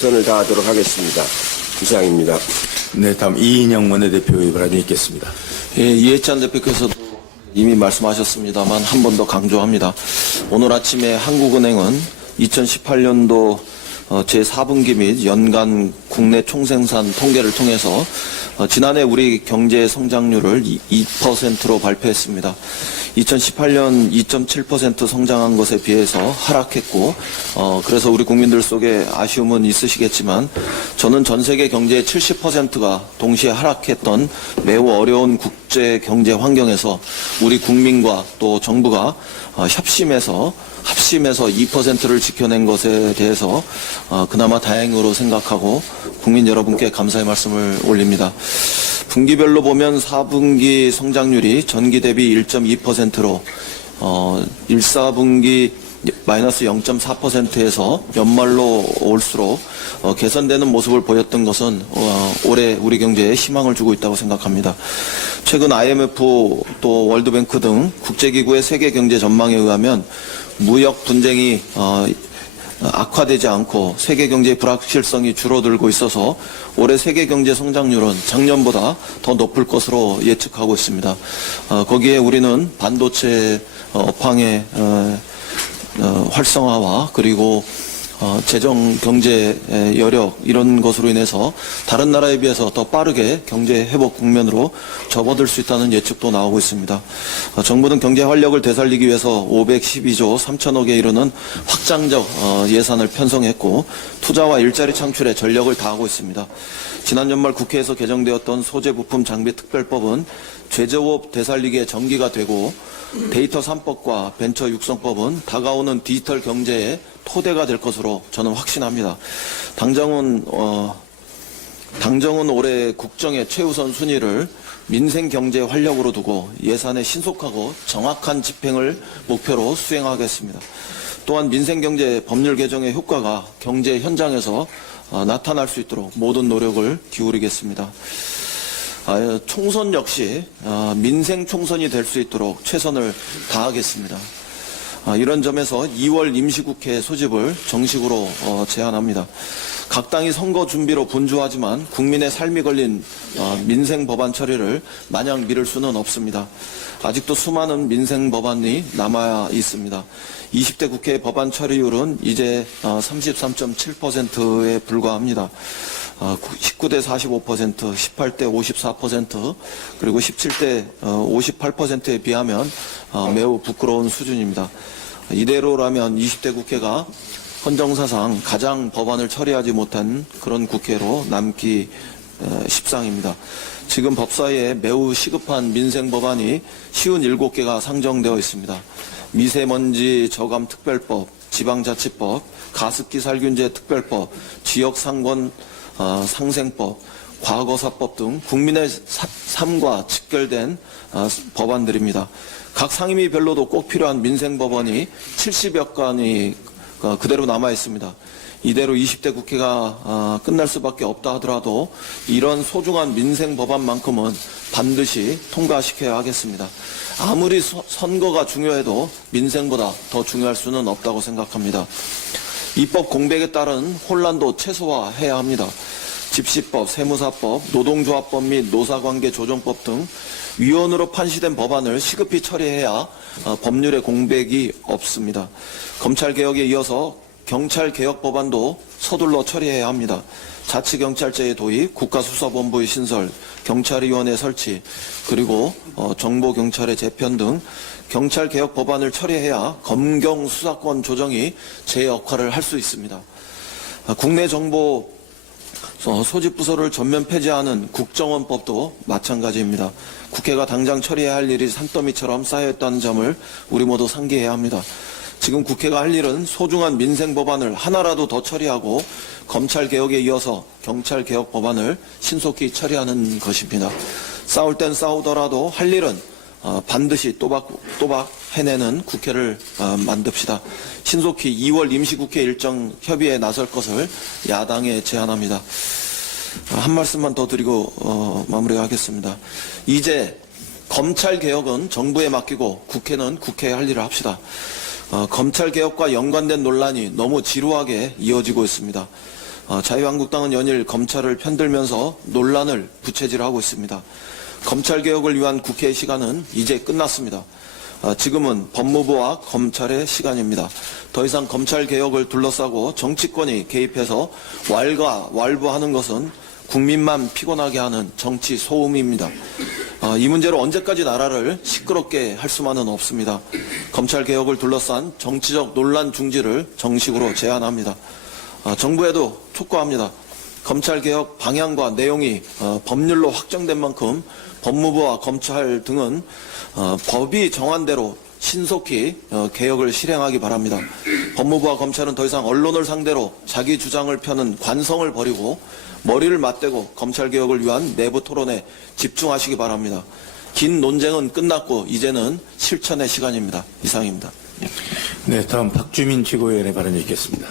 최선을 다하도록 하겠습니다. 이상입니다. 네, 다음 이인영 원내대표의 발언이 있겠습니다. 예, 이해찬 대표께서도 이미 말씀하셨습니다만 한 번 더 강조합니다. 오늘 아침에 한국은행은 2018년도 제4분기 및 연간 국내 총생산 통계를 통해서 지난해 우리 경제 성장률을 2%로 발표했습니다. 2018년 2.7% 성장한 것에 비해서 하락했고, 그래서 우리 국민들 속에 아쉬움은 있으시겠지만, 저는 전 세계 경제의 70%가 동시에 하락했던 매우 어려운 국제 경제 환경에서 우리 국민과 또 정부가 합심해서 2%를 지켜낸 것에 대해서 그나마 다행으로 생각하고 국민 여러분께 감사의 말씀을 올립니다. 분기별로 보면 4분기 성장률이 전기 대비 1.2%로 1사분기 마이너스 0.4%에서 연말로 올수록 개선되는 모습을 보였던 것은 올해 우리 경제에 희망을 주고 있다고 생각합니다. 최근 IMF 또 월드뱅크 등 국제기구의 세계 경제 전망에 의하면 무역 분쟁이 악화되지 않고 세계 경제의 불확실성이 줄어들고 있어서 올해 세계 경제 성장률은 작년보다 더 높을 것으로 예측하고 있습니다. 거기에 우리는 반도체 업황의 활성화와 그리고 재정 경제 여력 이런 것으로 인해서 다른 나라에 비해서 더 빠르게 경제 회복 국면으로 접어들 수 있다는 예측도 나오고 있습니다. 정부는 경제 활력을 되살리기 위해서 512조 3천억에 이르는 확장적 예산을 편성했고 투자와 일자리 창출에 전력을 다하고 있습니다. 지난 연말 국회에서 개정되었던 소재 부품 장비 특별법은 제조업 되살리기에 전기가 되고 데이터 3법과 벤처 육성법은 다가오는 디지털 경제의 토대가 될 것으로 저는 확신합니다. 당정은 올해 국정의 최우선 순위를 민생 경제 활력으로 두고 예산의 신속하고 정확한 집행을 목표로 수행하겠습니다. 또한 민생 경제 법률 개정의 효과가 경제 현장에서 나타날 수 있도록 모든 노력을 기울이겠습니다. 총선 역시 민생 총선이 될 수 있도록 최선을 다하겠습니다. 이런 점에서 2월 임시국회 소집을 정식으로 제안합니다. 각 당이 선거 준비로 분주하지만 국민의 삶이 걸린 민생 법안 처리를 마냥 미룰 수는 없습니다. 아직도 수많은 민생 법안이 남아 있습니다. 20대 국회 법안 처리율은 이제 33.7%에 불과합니다. 19대 45%, 18대 54%, 그리고 17대 58%에 비하면 매우 부끄러운 수준입니다. 이대로라면 20대 국회가 헌정사상 가장 법안을 처리하지 못한 그런 국회로 남기 십상입니다. 지금 법사위에 매우 시급한 민생 법안이 57개가 상정되어 있습니다. 미세먼지 저감 특별법, 지방자치법, 가습기 살균제 특별법, 지역상권 상생법, 과거사법 등 국민의 삶과 직결된 법안들입니다. 각 상임위별로도 꼭 필요한 민생 법안이 70여 건이 그대로 남아 있습니다. 이대로 20대 국회가 끝날 수밖에 없다 하더라도 이런 소중한 민생 법안만큼은 반드시 통과시켜야 하겠습니다. 아무리 선거가 중요해도 민생보다 더 중요할 수는 없다고 생각합니다. 입법 공백에 따른 혼란도 최소화해야 합니다. 집시법, 세무사법, 노동조합법 및 노사관계 조정법 등 위헌으로 판시된 법안을 시급히 처리해야 법률의 공백이 없습니다. 검찰개혁에 이어서 경찰개혁 법안도 서둘러 처리해야 합니다. 자치경찰제의 도입, 국가수사본부의 신설, 경찰위원회 설치, 그리고 정보경찰의 재편 등 경찰개혁 법안을 처리해야 검경 수사권 조정이 제 역할을 할 수 있습니다. 국내 정보 소집부서를 전면 폐지하는 국정원법도 마찬가지입니다. 국회가 당장 처리해야 할 일이 산더미처럼 쌓여있다는 점을 우리 모두 상기해야 합니다. 지금 국회가 할 일은 소중한 민생 법안을 하나라도 더 처리하고 검찰개혁에 이어서 경찰개혁 법안을 신속히 처리하는 것입니다. 싸울 땐 싸우더라도 할 일은 반드시 또박 해내는 국회를 만듭시다. 신속히 2월 임시국회 일정 협의에 나설 것을 야당에 제안합니다. 한 말씀만 더 드리고 마무리하겠습니다. 이제 검찰개혁은 정부에 맡기고 국회는 국회에 할 일을 합시다. 검찰개혁과 연관된 논란이 너무 지루하게 이어지고 있습니다. 자유한국당은 연일 검찰을 편들면서 논란을 부채질하고 있습니다. 검찰개혁을 위한 국회의 시간은 이제 끝났습니다. 지금은 법무부와 검찰의 시간입니다. 더 이상 검찰개혁을 둘러싸고 정치권이 개입해서 왈가왈부하는 것은 국민만 피곤하게 하는 정치 소음입니다. 이 문제로 언제까지 나라를 시끄럽게 할 수만은 없습니다. 검찰개혁을 둘러싼 정치적 논란 중지를 정식으로 제안합니다. 정부에도 촉구합니다. 검찰개혁 방향과 내용이 법률로 확정된 만큼 법무부와 검찰 등은 법이 정한 대로 신속히 개혁을 실행하기 바랍니다. 법무부와 검찰은 더 이상 언론을 상대로 자기 주장을 펴는 관성을 버리고 머리를 맞대고 검찰개혁을 위한 내부 토론에 집중하시기 바랍니다. 긴 논쟁은 끝났고 이제는 실천의 시간입니다. 이상입니다. 네, 다음 박주민 최고위원의 발언이 있겠습니다.